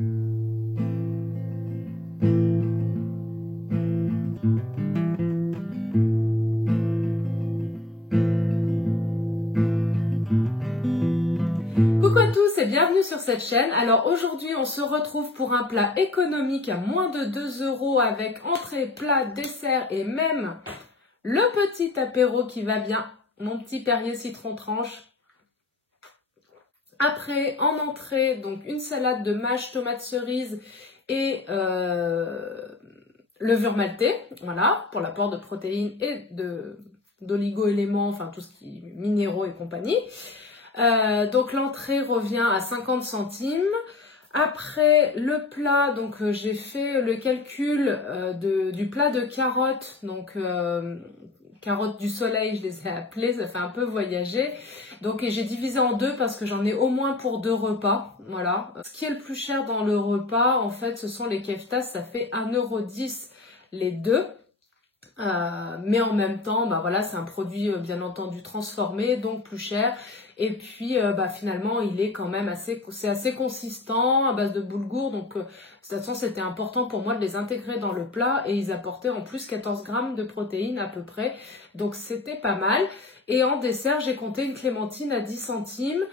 Coucou à tous et bienvenue sur cette chaîne. Alors aujourd'hui on se retrouve pour un plat économique à moins de 2 € avec entrée, plat, dessert et même le petit apéro qui va bien, mon petit Perrier citron tranche. Après en entrée donc une salade de mâche, tomates cerises et levure maltée, voilà, pour l'apport de protéines et d'oligo-éléments, enfin tout ce qui est minéraux et compagnie. Donc l'entrée revient à 50 centimes. Après le plat, donc j'ai fait le calcul du plat de carottes, donc carottes du soleil, je les ai appelées, ça fait un peu voyager. Donc j'ai divisé en deux parce que j'en ai au moins pour 2 repas, voilà. Ce qui est le plus cher dans le repas, en fait, ce sont les keftas, ça fait 1,10 € les deux. Mais en même temps, bah voilà, c'est un produit bien entendu transformé, donc plus cher. Et puis finalement, il est quand même assez consistant à base de boulgour. Donc de toute façon, c'était important pour moi de les intégrer dans le plat et ils apportaient en plus 14 grammes de protéines à peu près. Donc c'était pas mal. Et en dessert, j'ai compté une clémentine à 10 centimes.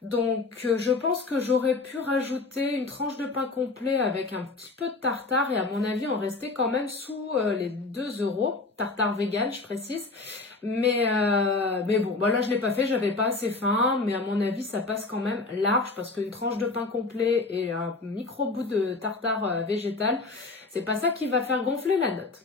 Donc je pense que j'aurais pu rajouter une tranche de pain complet avec un petit peu de tartare et à mon avis on restait quand même sous les 2 €, tartare vegan je précise, mais bon, là je l'ai pas fait, j'avais pas assez faim, mais à mon avis ça passe quand même large parce qu'une tranche de pain complet et un micro bout de tartare végétal, c'est pas ça qui va faire gonfler la note.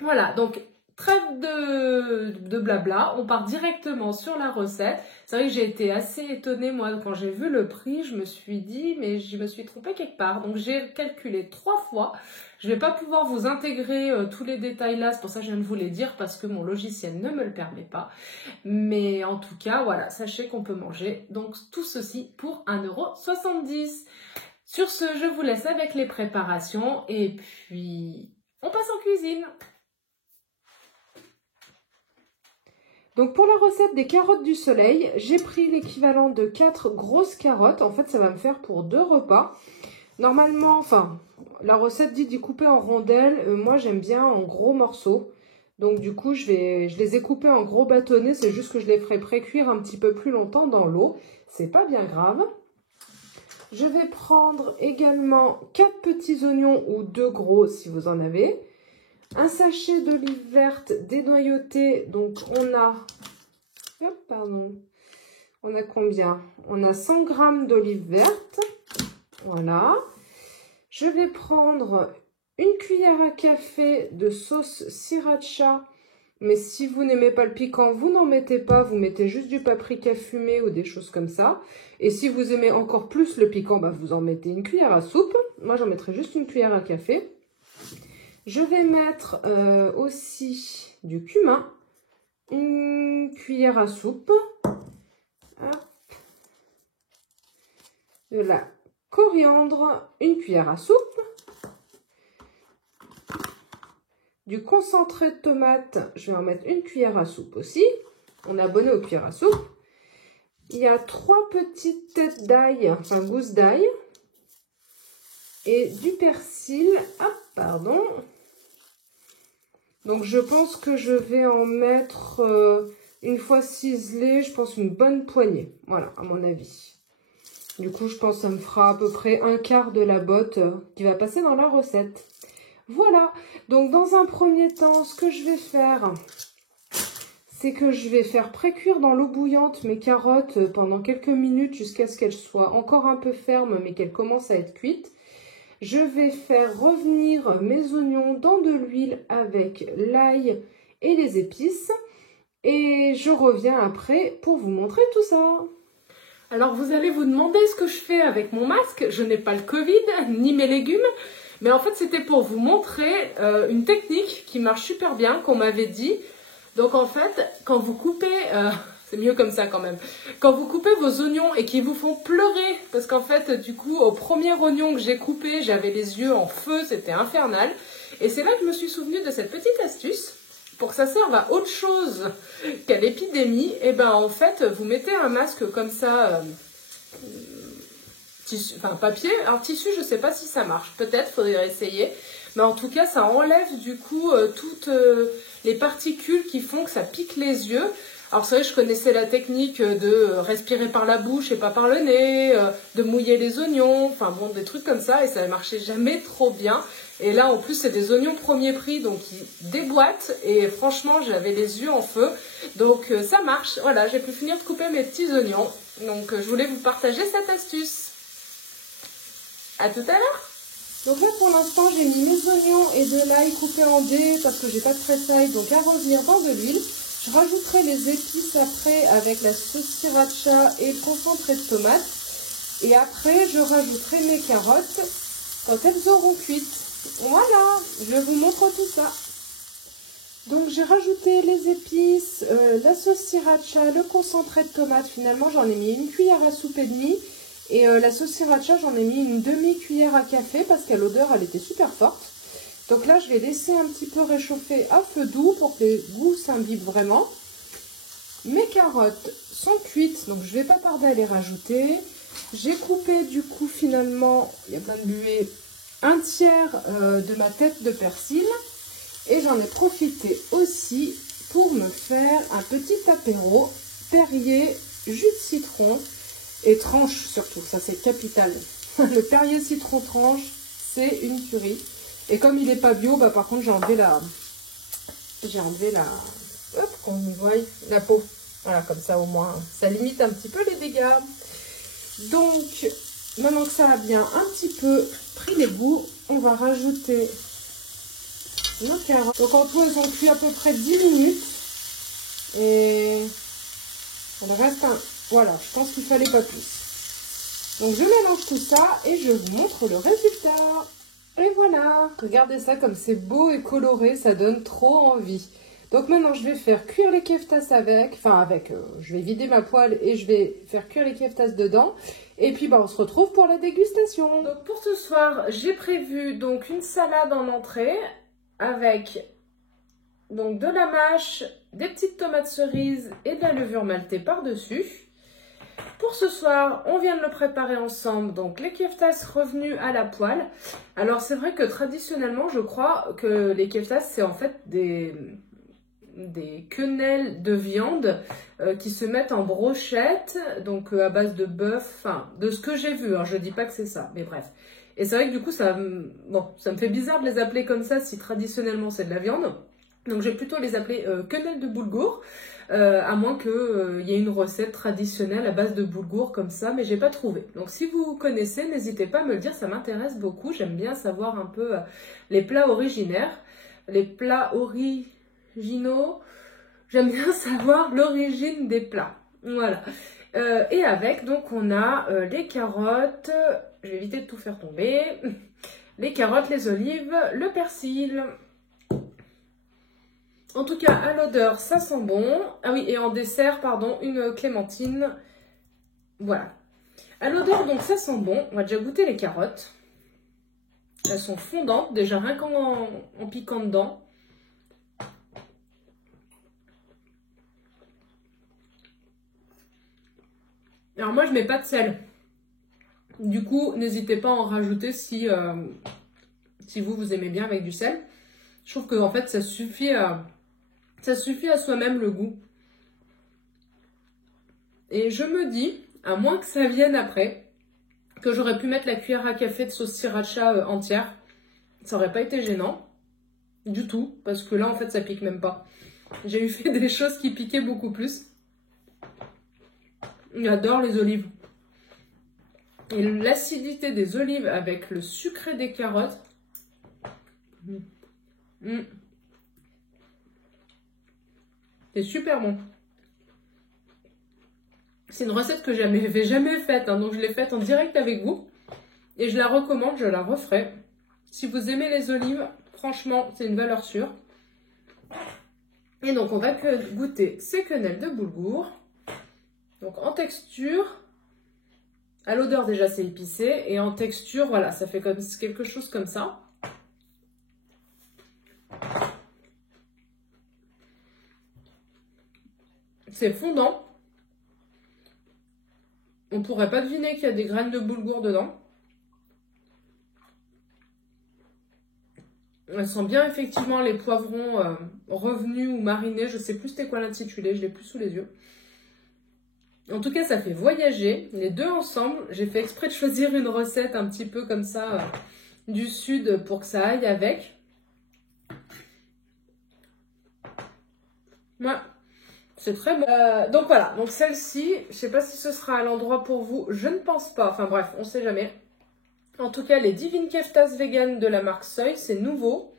Voilà, donc trêve de blabla, on part directement sur la recette. C'est vrai que j'ai été assez étonnée, moi, quand j'ai vu le prix, je me suis dit, mais je me suis trompée quelque part. Donc j'ai calculé 3 fois. Je vais pas pouvoir vous intégrer tous les détails là, c'est pour ça que je viens de vous les dire, parce que mon logiciel ne me le permet pas. Mais en tout cas, voilà, sachez qu'on peut manger donc tout ceci pour 1,70 €. Sur ce, je vous laisse avec les préparations et puis on passe en cuisine. Donc pour la recette des carottes du soleil, j'ai pris l'équivalent de 4 grosses carottes. En fait, ça va me faire pour 2 repas. Normalement, la recette dit d'y couper en rondelles. Moi, j'aime bien en gros morceaux. Donc du coup, je les ai coupés en gros bâtonnets. C'est juste que je les ferai pré-cuire un petit peu plus longtemps dans l'eau. C'est pas bien grave. Je vais prendre également 4 petits oignons ou 2 gros si vous en avez. Un sachet d'olives vertes dénoyautées, donc on a combien? On a 100 g d'olives vertes, voilà. Je vais prendre une cuillère à café de sauce sriracha, mais si vous n'aimez pas le piquant, vous n'en mettez pas, vous mettez juste du paprika fumé ou des choses comme ça. Et si vous aimez encore plus le piquant, vous en mettez une cuillère à soupe. Moi, j'en mettrai juste une cuillère à café. Je vais mettre aussi du cumin, une cuillère à soupe, hop, de la coriandre, une cuillère à soupe, du concentré de tomate, je vais en mettre une cuillère à soupe aussi, on est abonné aux cuillères à soupe. Il y a 3 petites têtes d'ail, enfin gousses d'ail, et du persil, Donc je pense que je vais en mettre, une fois ciselé, je pense une bonne poignée. Voilà, à mon avis. Du coup, je pense que ça me fera à peu près un quart de la botte qui va passer dans la recette. Voilà, donc dans un premier temps, ce que je vais faire, c'est que je vais faire pré-cuire dans l'eau bouillante mes carottes pendant quelques minutes jusqu'à ce qu'elles soient encore un peu fermes, mais qu'elles commencent à être cuites. Je vais faire revenir mes oignons dans de l'huile avec l'ail et les épices. Et je reviens après pour vous montrer tout ça. Alors vous allez vous demander ce que je fais avec mon masque. Je n'ai pas le Covid, ni mes légumes. Mais en fait, c'était pour vous montrer une technique qui marche super bien, qu'on m'avait dit. Donc en fait, quand vous coupez... c'est mieux comme ça quand même. Quand vous coupez vos oignons et qu'ils vous font pleurer, parce qu'en fait, du coup, au premier oignon que j'ai coupé, j'avais les yeux en feu, c'était infernal. Et c'est là que je me suis souvenue de cette petite astuce. Pour que ça serve à autre chose qu'à l'épidémie, et ben en fait, vous mettez un masque comme ça, tissu, enfin papier. Alors tissu, je sais pas si ça marche. Peut-être, faudrait essayer. Mais en tout cas, ça enlève du coup toutes les particules qui font que ça pique les yeux. Alors c'est vrai, je connaissais la technique de respirer par la bouche et pas par le nez, de mouiller les oignons, enfin bon, des trucs comme ça, et ça ne marchait jamais trop bien. Et là, en plus, c'est des oignons premier prix, donc ils déboîtent, et franchement, j'avais les yeux en feu. Donc ça marche, voilà, j'ai pu finir de couper mes petits oignons. Donc je voulais vous partager cette astuce. À tout à l'heure. Donc là, pour l'instant, j'ai mis mes oignons et de l'ail coupés en dés, parce que j'ai pas de pressail, donc à revenir dans de l'huile. Je rajouterai les épices après avec la sauce sriracha et le concentré de tomate. Et après, je rajouterai mes carottes quand elles auront cuit. Voilà, je vous montre tout ça. Donc j'ai rajouté les épices, la sauce sriracha, le concentré de tomate. Finalement, j'en ai mis une cuillère à soupe et demie. Et la sauce sriracha, j'en ai mis une demi-cuillère à café parce qu'à l'odeur, elle était super forte. Donc là, je vais laisser un petit peu réchauffer à feu doux pour que les goûts s'imbibent vraiment. Mes carottes sont cuites, donc je ne vais pas tarder à les rajouter. J'ai coupé du coup finalement, il y a plein de buées, un tiers de ma tête de persil. Et j'en ai profité aussi pour me faire un petit apéro, Perrier, jus de citron et tranche surtout, ça c'est capital. Le Perrier citron tranche, c'est une tuerie. Et comme il n'est pas bio, bah par contre j'ai enlevé la, hop, qu'on y voit, la peau. Voilà, comme ça au moins, ça limite un petit peu les dégâts. Donc, maintenant que ça a bien un petit peu pris les goûts, on va rajouter nos carottes. Donc en tout, elles ont cuit à peu près 10 minutes. Et il reste un... Voilà, je pense qu'il ne fallait pas plus. Donc je mélange tout ça et je vous montre le résultat. Et voilà, regardez ça comme c'est beau et coloré, ça donne trop envie. Donc maintenant je vais faire cuire les keftas je vais vider ma poêle et je vais faire cuire les keftas dedans. Et puis bah, on se retrouve pour la dégustation. Donc pour ce soir, j'ai prévu donc une salade en entrée avec donc de la mâche, des petites tomates cerises et de la levure maltée par-dessus. Pour ce soir, on vient de le préparer ensemble, donc les keftas revenus à la poêle. Alors c'est vrai que traditionnellement, je crois que les keftas, c'est en fait des quenelles de viande qui se mettent en brochette, donc à base de bœuf, enfin de ce que j'ai vu, hein, je dis pas que c'est ça, mais bref. Et c'est vrai que du coup, ça me fait bizarre de les appeler comme ça si traditionnellement c'est de la viande. Donc je vais plutôt les appeler quenelles de boulgour. À moins qu'il y ait une recette traditionnelle à base de boulgour comme ça, mais j'ai pas trouvé. Donc si vous connaissez, n'hésitez pas à me le dire, ça m'intéresse beaucoup. J'aime bien savoir un peu les plats originaires, les plats originaux. J'aime bien savoir l'origine des plats. Voilà. Et avec, donc on a les carottes, je vais éviter de tout faire tomber, les carottes, les olives, le persil. En tout cas, à l'odeur, ça sent bon. Ah oui, et en dessert, pardon, une clémentine. Voilà. À l'odeur, donc, ça sent bon. On va déjà goûter les carottes. Elles sont fondantes, déjà rien qu'en piquant dedans. Alors moi, je mets pas de sel. Du coup, n'hésitez pas à en rajouter si vous aimez bien avec du sel. Je trouve que en fait, ça suffit à soi-même le goût. Et je me dis, à moins que ça vienne après, que j'aurais pu mettre la cuillère à café de sauce sriracha entière. Ça aurait pas été gênant. Du tout. Parce que là, en fait, ça pique même pas. J'ai eu fait des choses qui piquaient beaucoup plus. J'adore les olives. Et l'acidité des olives avec le sucré des carottes. C'est super bon. C'est une recette que j'avais jamais faite, hein, donc je l'ai faite en direct avec vous. Et je la recommande, je la referai. Si vous aimez les olives, franchement, c'est une valeur sûre. Et donc, on va goûter ces quenelles de boulgour. Donc, en texture, à l'odeur déjà, c'est épicé. Et en texture, voilà, ça fait comme quelque chose comme ça. C'est fondant. On pourrait pas deviner qu'il y a des graines de boulgour dedans. Elles sont bien effectivement les poivrons revenus ou marinés. Je sais plus c'était quoi l'intitulé, je l'ai plus sous les yeux. En tout cas, ça fait voyager les deux ensemble. J'ai fait exprès de choisir une recette un petit peu comme ça du sud pour que ça aille avec. Ouais, c'est très bon. Donc voilà, donc celle-ci, je sais pas si ce sera à l'endroit pour vous, je ne pense pas. Enfin bref, on sait jamais. En tout cas, les Divine Keftas vegan de la marque Seuil, c'est nouveau.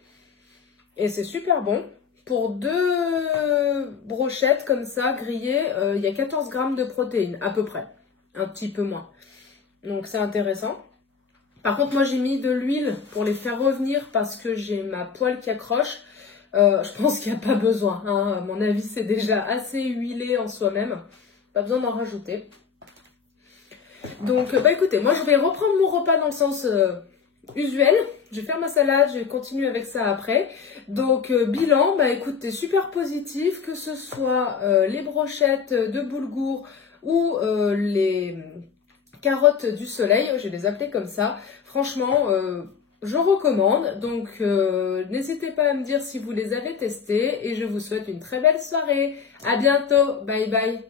Et c'est super bon. Pour 2 brochettes comme ça, grillées, il y a 14 grammes de protéines, à peu près. Un petit peu moins. Donc c'est intéressant. Par contre, moi j'ai mis de l'huile pour les faire revenir parce que j'ai ma poêle qui accroche. Je pense qu'il n'y a pas besoin. Hein. À mon avis, c'est déjà assez huilé en soi-même. Pas besoin d'en rajouter. Donc, bah écoutez, moi je vais reprendre mon repas dans le sens usuel. Je vais faire ma salade, je vais continuer avec ça après. Donc, bilan, bah écoutez, super positif, que ce soit les brochettes de boulgour ou les carottes du soleil, je vais les appeler comme ça. Franchement, je recommande. Donc, n'hésitez pas à me dire si vous les avez testés et je vous souhaite une très belle soirée. À bientôt, bye bye.